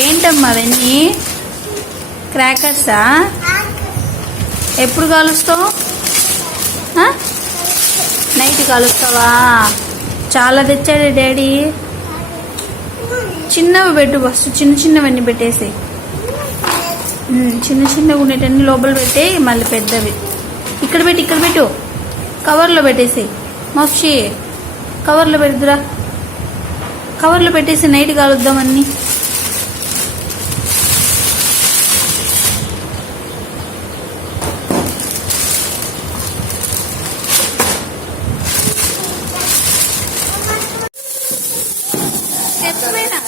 ఏంటమ్మా అవన్నీ క్రాకర్సా? ఎప్పుడు కాలుస్తావు? నైట్ కాలుస్తావా? చాలా తెచ్చాడు డాడీ. చిన్నవి పెట్టు, ఫస్ట్ చిన్న చిన్నవన్నీ పెట్టేసి, చిన్న చిన్నగా ఉండేటన్ని లోపల పెట్టే, మళ్ళీ పెద్దవి ఇక్కడ పెట్టు కవర్లో పెట్టేసి. మోక్షి కవర్లో పెడుతురా, కవర్లో పెట్టేసి నైట్ కాలుద్దాం అన్నీ.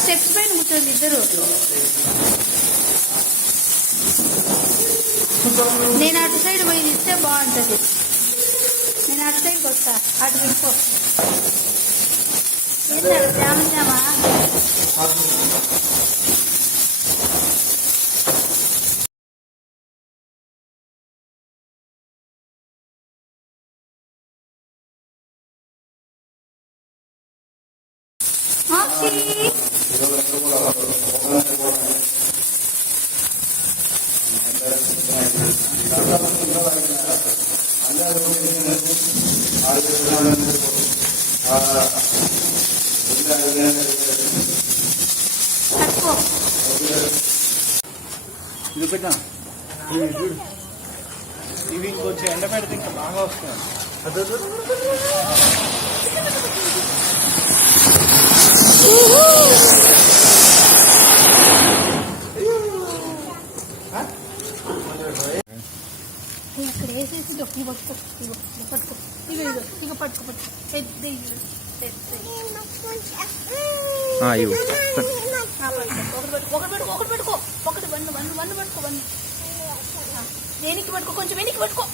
స్టెప్స్ పైన కూర్చోండి ఇద్దరు. నేను అటు సైడ్ పోయి ఇస్తే బాగుంటుంది. నేను అటు సైడ్కి వస్తా, అటు వెళ్ళిపో. ఏంటంటే జామా ఇది పెట్టా, ఇవి ఇంకొంచెం ఎండ పెడితే ఇంకా బాగా వస్తాయి. అక్కడ వేసేసి డొక్కి పట్టుకో, పట్టుకో, ఇక పట్టుకో పెద్ద ఒకటి పెట్టుకో, ఒకటి వన్ను పట్టుకో, వెనక్కి పట్టుకో, కొంచెం వెనక్కి పట్టుకో.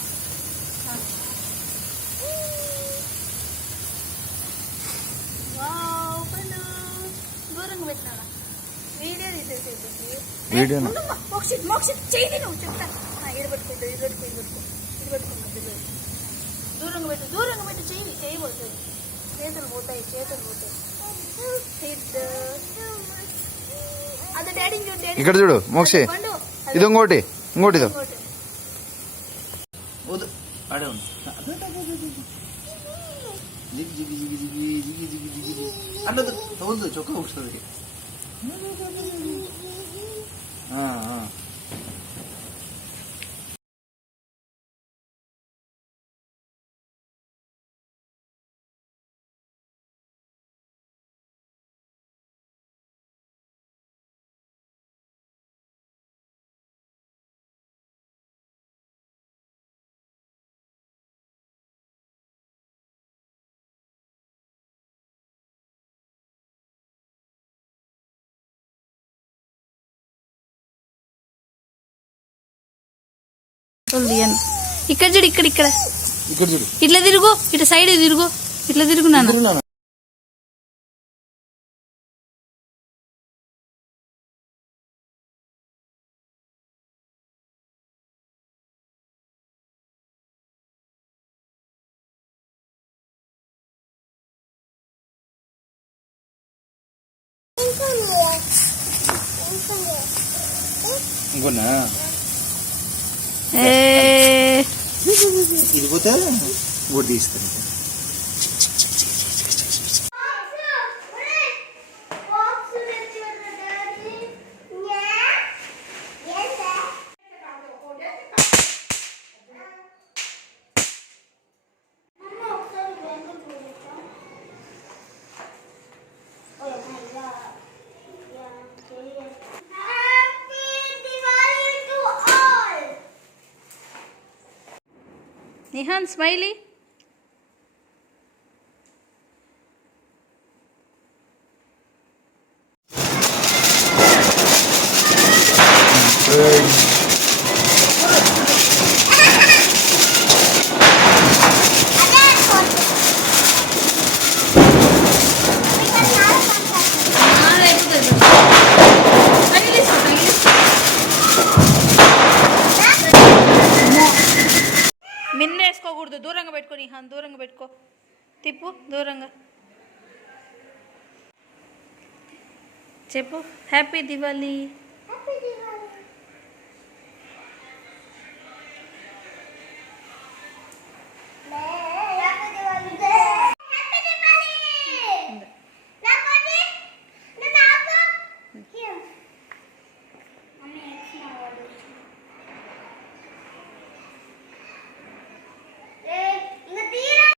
దూరంగా పెట్టినా వీడియో తీసేసేది. మోక్షిత్ చేయి నువ్వు చెప్తా. ఇది పట్టుకుంటా, ఇది పెట్టుకున్నా దూరంగా పెట్టు చేయి పోతుంది, చేతులు పోతాయి. అది డాడీ ఇక్కడ చూడు మోక్షి, ఇది ఇంకోటి అన్నది చొక్క వస్తుంది. ఇక్కడ చూడు, ఇక్కడ ఇట్లా తిరుగు, ఇట్లా సైడ్ తిరుగు, ఇట్లా తిరుగున్నాను. ఇంకొన్నా ఇది పోతే ఓటు తీసుకుని నిహాన్ స్మైలీ. మిన్నేసుకోకూడదు, దూరంగా పెట్టుకో నిహాన్, దూరంగా పెట్టుకో, తిప్పు దూరంగా. చెప్పు హ్యాపీ దివాళీ.